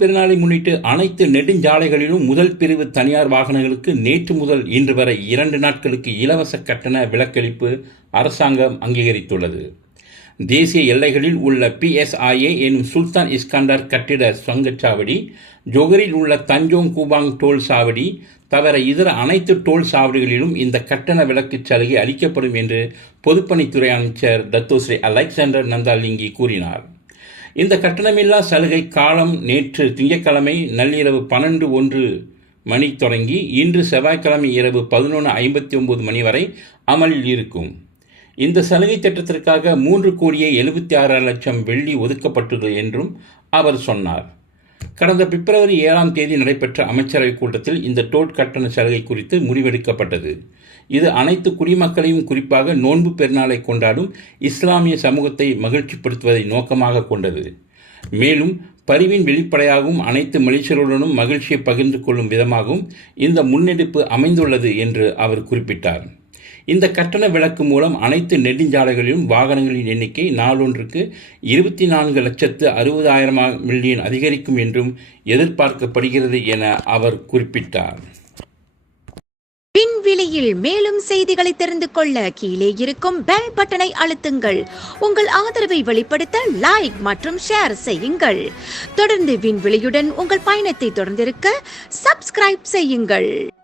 பெருநாளை முன்னிட்டு அனைத்து நெடுஞ்சாலைகளிலும் முதல் பிரிவு தனியார் வாகனங்களுக்கு நேற்று முதல் இன்று வரை 2 நாட்களுக்கு இலவச கட்டண விலக்களிப்பு அரசாங்கம் அங்கீகரித்துள்ளது. தேசிய எல்லைகளில் உள்ள PSIA எனும் சுல்தான் இஸ்கண்டர் கட்டிட சுங்கச்சாவடி, ஜொகரில் உள்ள தஞ்சோங் கூபாங் டோல் சாவடி தவிர இதர அனைத்து டோல் சாவடிகளிலும் இந்த கட்டண விலக்கு சலுகை அளிக்கப்படும் என்று பொதுப்பணித்துறை அமைச்சர் டத்தோஸ்ரீ அலெக்சாண்டர் நந்தாலிங்கி கூறினார். இந்த கட்டணமில்லா சலுகை காலம் நேற்று திங்கட்கிழமை நள்ளிரவு 12:01 மணி தொடங்கி இன்று செவ்வாய்க்கிழமை இரவு 11:59 மணி வரை அமலில் இருக்கும். இந்த சலுகை திட்டத்திற்காக 3,76,00,000 வெள்ளி ஒதுக்கப்பட்டுள்ளது என்றும் அவர் சொன்னார். கடந்த பிப்ரவரி 7ஆம் தேதி நடைபெற்ற அமைச்சரவைக் கூட்டத்தில் இந்த டோல் கட்டண சலுகை குறித்து முடிவெடுக்கப்பட்டது. இது அனைத்து குடிமக்களையும் குறிப்பாக நோன்பு பெருநாளை கொண்டாடும் இஸ்லாமிய சமூகத்தை மகிழ்ச்சிப்படுத்துவதை நோக்கமாக கொண்டது. மேலும் பரிவின் வெளிப்படையாகவும் அனைத்து மலேசியர்களுடனும் மகிழ்ச்சியை பகிர்ந்து கொள்ளும் விதமாகவும் இந்த முன்னெடுப்பு அமைந்துள்ளது என்று அவர் குறிப்பிட்டார். இந்த கட்டண விலக்கு மூலம் அனைத்து நெடுஞ்சாலைகளிலும் வாகனங்களின் எண்ணிக்கை நாளொன்றுக்கு 24,60,000 மில்லியன் அதிகரிக்கும் என்றும் எதிர்பார்க்கப்படுகிறது என அவர் குறிப்பிட்டார். விண்வெளியில் மேலும் செய்திகளை தெரிந்து கொள்ள கீழே இருக்கும் பெல் பட்டனை அழுத்துங்கள். உங்கள் ஆதரவை வெளிப்படுத்த லைக் மற்றும் ஷேர் செய்யுங்கள். தொடர்ந்து விண்வெளியுடன் உங்கள் பயணத்தை தொடர்ந்திருக்க சப்ஸ்கிரைப் செய்யுங்கள்.